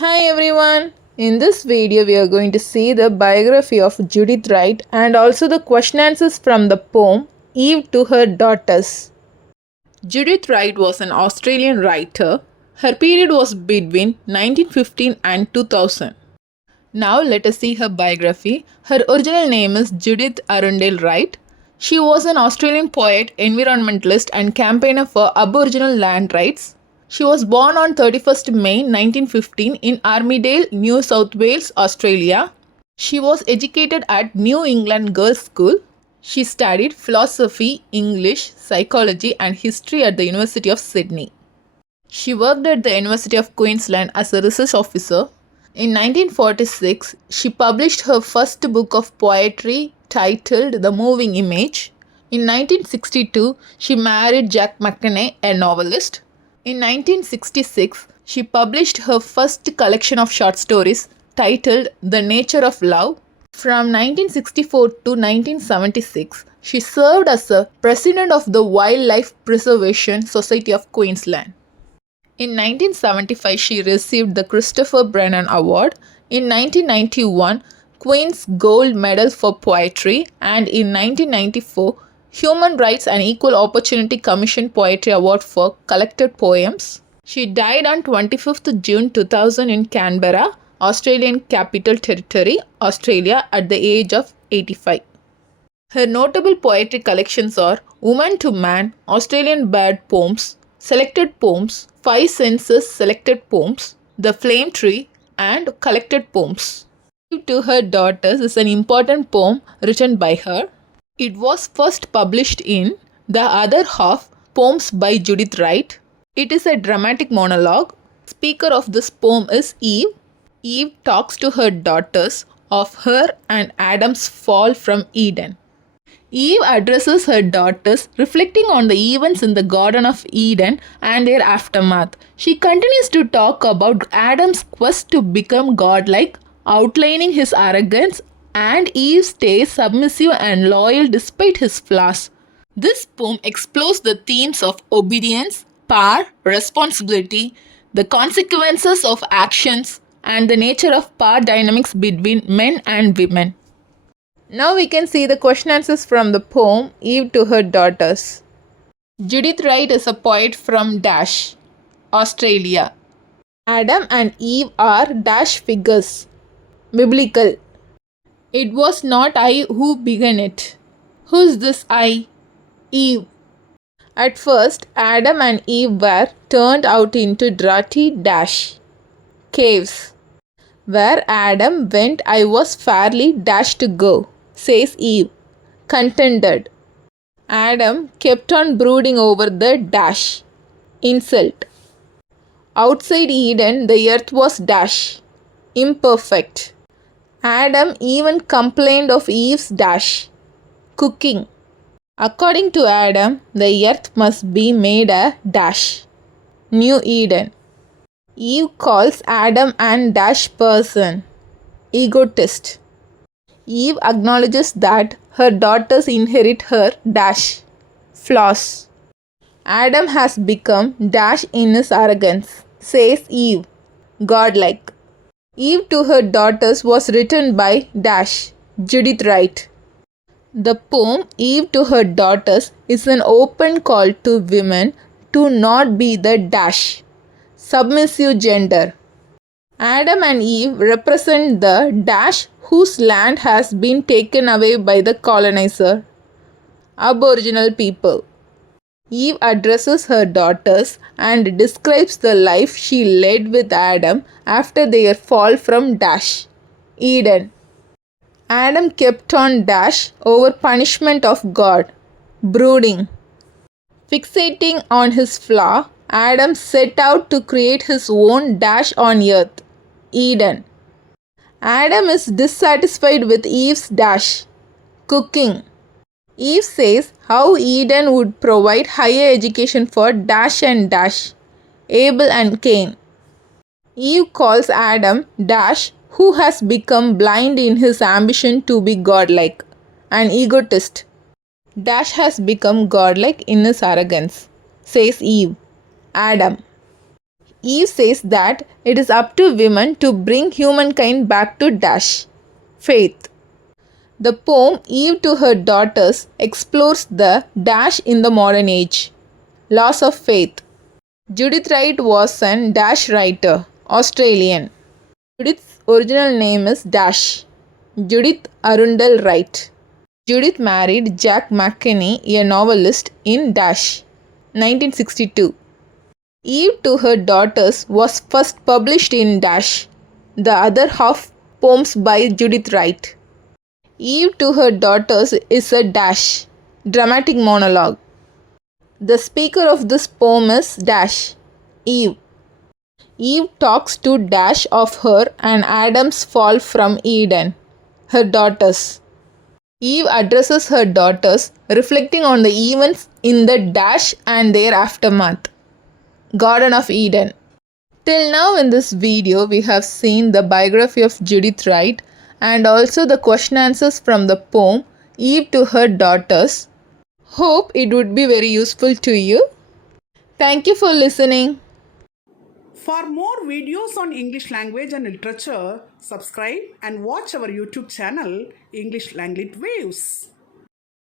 Hi everyone! In this video we are going to see the biography of Judith Wright and also the question answers from the poem Eve to her daughters. Judith Wright was an Australian writer. Her period was between 1915 and 2000. Now let us see her biography. Her original name is Judith Arundel Wright. She was an Australian poet, environmentalist and campaigner for Aboriginal land rights. She was born on 31st May 1915 in Armidale, New South Wales, Australia. She was educated at New England Girls' School. She studied philosophy, English, psychology and history at the University of Sydney. She worked at the University of Queensland as a research officer. In 1946, she published her first book of poetry titled The Moving Image. In 1962, she married Jack McKenney, a novelist. In 1966, she published her first collection of short stories titled The Nature of Love. From 1964 to 1976, she served as the president of the Wildlife Preservation Society of Queensland. In 1975, she received the Christopher Brennan Award. In 1991, Queen's Gold Medal for Poetry, and in 1994, Human Rights and Equal Opportunity Commission Poetry Award for collected poems. She died on 25th June 2000 in Canberra, Australian Capital Territory, Australia, at the age of 85. Her notable poetry collections are Woman to Man, Australian Bird Poems, Selected Poems, 5 Census Selected Poems, The Flame Tree, and Collected Poems. To Her Daughters is an important poem written by her. It was first published in The Other Half, Poems by Judith Wright. It is a dramatic monologue. The speaker of this poem is Eve. Eve talks to her daughters of her and Adam's fall from Eden. Eve addresses her daughters, reflecting on the events in the Garden of Eden and their aftermath. She continues to talk about Adam's quest to become godlike, outlining his arrogance, and Eve stays submissive and loyal despite his flaws. This poem explores the themes of obedience, power, responsibility, the consequences of actions, and the nature of power dynamics between men and women. Now we can see the question answers from the poem Eve to her daughters. Judith Wright is a poet from Dash, Australia. Adam and Eve are Dash figures. Biblical. It was not I who began it. Who's this I? Eve. At first, Adam and Eve were turned out into draughty dash caves. Where Adam went, I was fairly dashed to go, says Eve, contended. Adam kept on brooding over the dash insult. Outside Eden, the earth was dash imperfect. Adam even complained of Eve's dash cooking. According to Adam, the earth must be made a dash New Eden. Eve calls Adam an dash person egotist. Eve acknowledges that her daughters inherit her dash flaws. Adam has become dash in his arrogance, says Eve, godlike. Eve to Her Daughters was written by dash Judith Wright. The poem Eve to Her Daughters is an open call to women to not be the dash submissive gender. Adam and Eve represent the dash whose land has been taken away by the colonizer, Aboriginal people. Eve addresses her daughters and describes the life she led with Adam after their fall from dash Eden. Adam kept on dash over punishment of God, brooding. Fixating on his flaw, Adam set out to create his own dash on earth, Eden. Adam is dissatisfied with Eve's dash cooking. Eve says how Eden would provide higher education for dash and dash, Abel and Cain. Eve calls Adam dash who has become blind in his ambition to be godlike, an egotist. Dash has become godlike in his arrogance, says Eve. Adam. Eve says that it is up to women to bring humankind back to dash faith. The poem Eve to her daughters explores the dash in the modern age. Loss of faith. Judith Wright was an dash writer, Australian. Judith's original name is Dash. Judith Arundel Wright. Judith married Jack McKinney, a novelist, in Dash, 1962. Eve to her daughters was first published in Dash, the other half poems by Judith Wright. Eve to her daughters is a dash, dramatic monologue. The speaker of this poem is dash, Eve. Eve talks to dash of her and Adam's fall from Eden, her daughters. Eve addresses her daughters, reflecting on the events in the dash and their aftermath. Garden of Eden. Till now in this video we have seen the biography of Judith Wright and also the question answers from the poem Eve to her daughters. Hope it would be very useful to you. Thank you for listening. For more videos on English language and literature, subscribe and watch our YouTube channel English Language Waves.